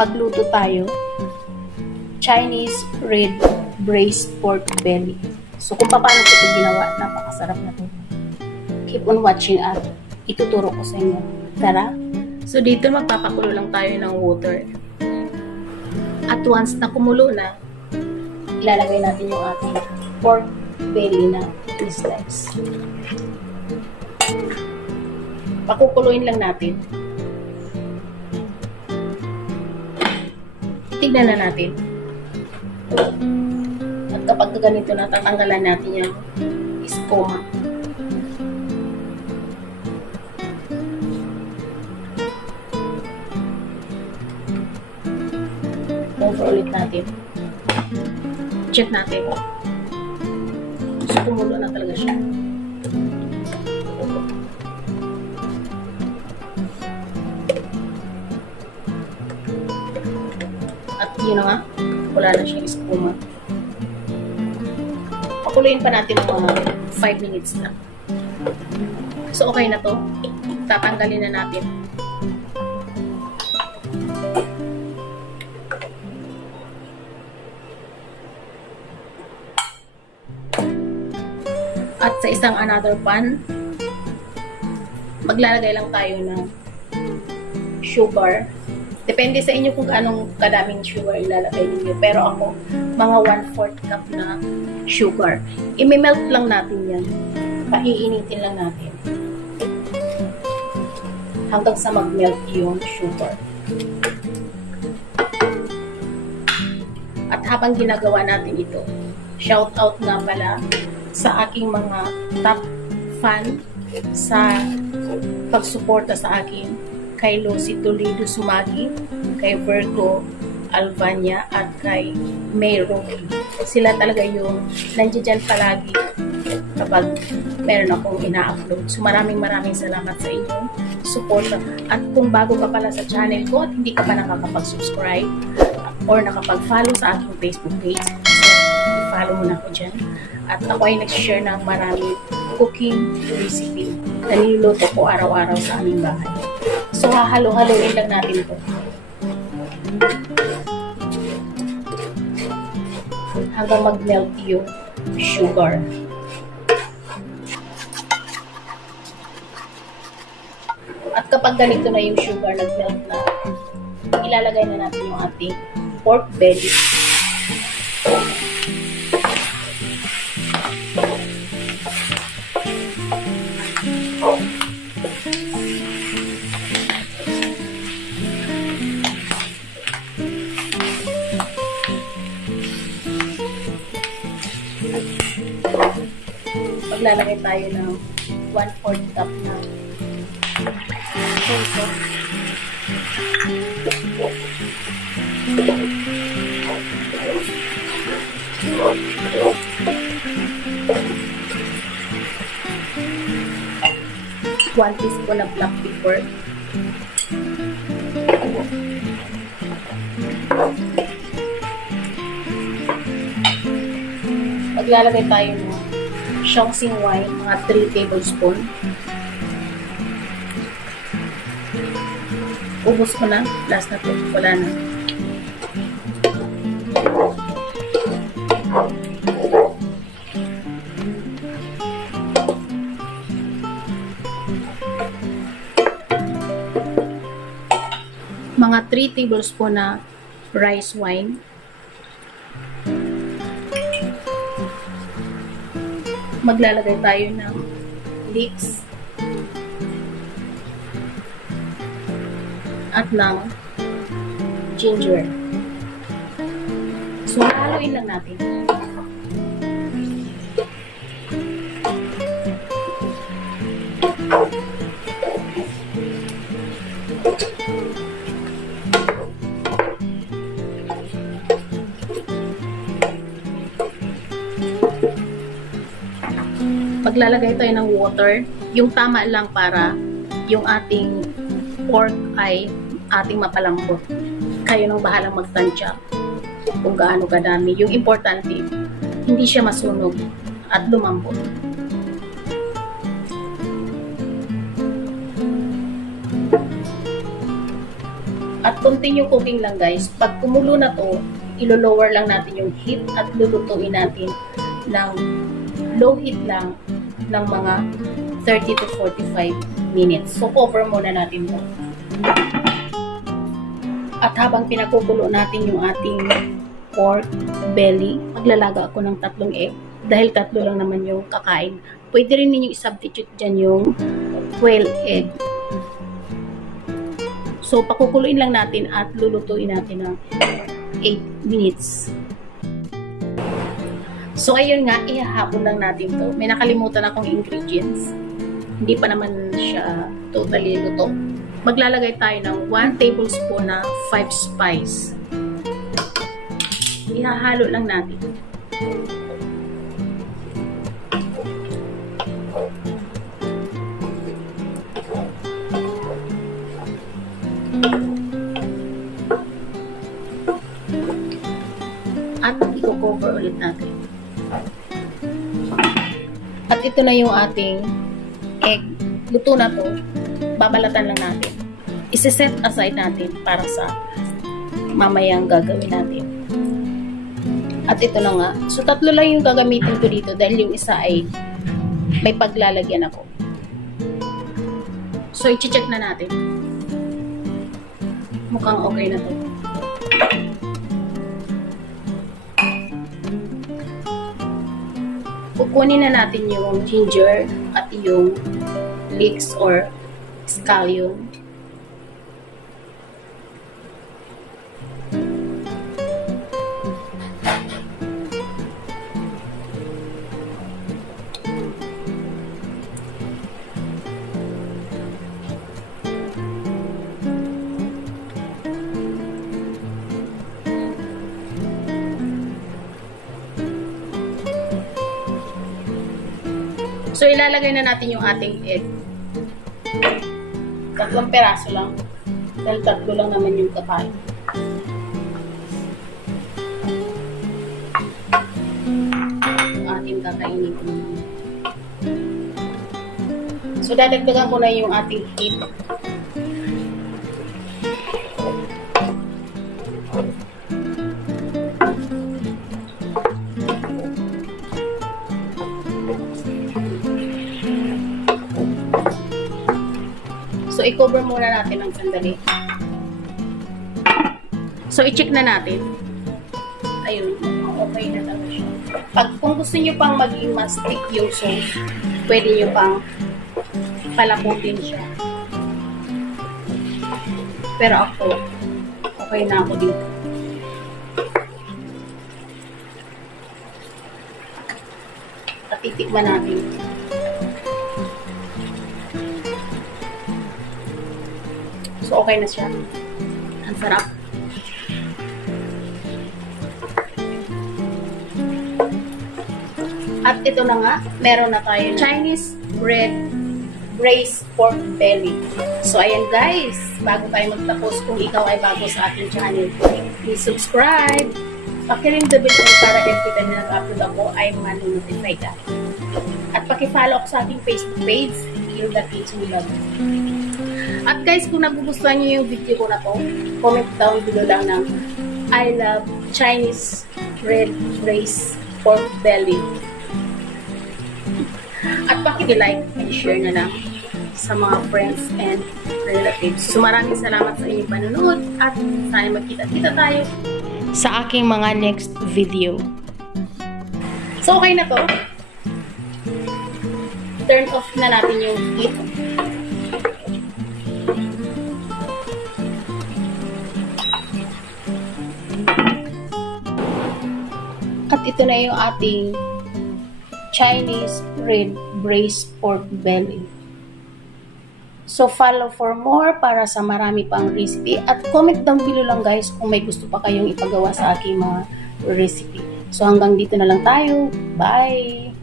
magluto tayo. Chinese red braised pork belly. So kung paano ko ito ginawa, napakasarap na ito. Keep on watching at ituturo ko sa inyo. Tara! So dito magpapakulo lang tayo ng water. At once na kumulo na, ilalagay natin yung ating pork belly na slice. Pakukuluin lang natin. Tignan na natin. At kapag ganito na, tatanggalan natin yung espuma. Over ulit natin. Check natin. So, kumulo na talaga siya. At yun na nga, wala na siyang espuma. Pakuluin pa natin mga 5 minutes na. So, okay na to. Tatanggalin na natin. At sa isang another pan, maglalagay lang tayo ng sugar. Depende sa inyo kung anong kadaming sugar ilalagay niyo. Pero ako, mga 1/4 cup na sugar. I-melt lang natin yan. Paiinitin lang natin. Hanggang sa mag-melt yung sugar. At habang ginagawa natin ito, shout out nga pala sa aking mga top fan sa pagsuporta sa akin, kay Lucy Toledo Sumagi, kay Virgo Alvania, at kay May Rocky. Sila talaga yung nandiyan palagi kapag meron akong ina-upload. So maraming salamat sa inyong suporta. At kung bago ka pala sa channel ko at hindi ka pa nakakapag-subscribe or nakapag-follow sa aking Facebook page, so i-follow mo na ako dyan. At ako ay nag-share ng maraming cooking recipe na niluluto ko araw-araw sa aming bahay. So, hahalo-haloin lang natin ito. Hanggang mag-melt yung sugar. At kapag ganito na yung sugar, nag-melt na, ilalagay na natin yung ating pork belly. Maglalagay tayo ng 1/4 cup na soy. One teaspoon na black pepper. Maglalagay tayo ng Shaoxing wine, mga 3 tablespoon. Ubus ko na. Last na to. Wala na. Mga 3 tablespoon na rice wine. Maglalagay tayo ng leeks at ng ginger. So, haluin lang natin. Maglalagay tayo ng water, yung tama lang para yung ating pork ay ating mapalambot. Kayo nang bahalang magtansya kung gaano kadami. Yung importante, hindi siya masunog at lumambot. At At continue cooking lang guys. Pag kumulo na to, ilo-lower lang natin yung heat at lulutuin natin ng low heat lang ng mga 30 to 45 minutes. So, cover muna natin to. At habang pinakukulo natin yung ating pork belly, maglalaga ako ng 3 egg. Dahil 3 lang naman yung kakain. Pwede rin ninyong i-substitute dyan yung quail egg. So, pakukuluin lang natin at lulutuin natin ng 8 minutes. So, ayun nga, ihahapon lang natin to. May nakalimutan akong ingredients. Hindi pa naman siya totally luto. Maglalagay tayo ng 1 tablespoon na 5 spice. Ihahalo lang natin. At i-cover ulit natin. At ito na yung ating egg. Luto na to. Babalatan lang natin. Isi-set aside natin para sa mamayang gagawin natin. At ito na nga. So, 3 lang yung gagamitin ko dito dahil yung isa ay may paglalagyan ako. So, i-check na natin. Mukhang okay na to. Kukunin na natin yung ginger at yung leeks or scallion. So, ilalagay na natin yung ating egg. 3 peraso lang. Dahil 3 lang naman yung kakain. Yung ating kakainin ko naman. So, dadagdagan ko na yung ating heat. So, i-cover muna natin ng sandali. So, i-check na natin. Ayun, okay na talaga siya. Kung gusto nyo pang maging mas thick yung sauce, pwede nyo pang palaputin siya. Pero ako, okay na ako dito. At titikman natin. So, okay na siya. Ang sarap. At ito na nga, meron na tayo Chinese red braised pork belly. So, ayan guys, bago tayo magtapos, kung ikaw ay bago sa ating channel, please subscribe. Paki-ring the bell para every time na nag-upload ako ay manonotify ka. At paki-follow ako sa ating Facebook page, Hilda Kitchen Vlog. At guys, kung nagugustuhan niyo yung video ko na to, comment down below lang ng I love Chinese red braised pork belly. At paki-like and share na lang sa mga friends and relatives. So maraming salamat sa inyong panonood at sana magkita-kita tayo sa aking mga next video. So okay na to. Turn off na natin yung heat. At ito na yung ating Chinese red braised pork belly. So, follow for more para sa marami pang recipe. At comment down below lang guys kung may gusto pa kayong ipagawa sa aking mga recipe. So, hanggang dito na lang tayo. Bye!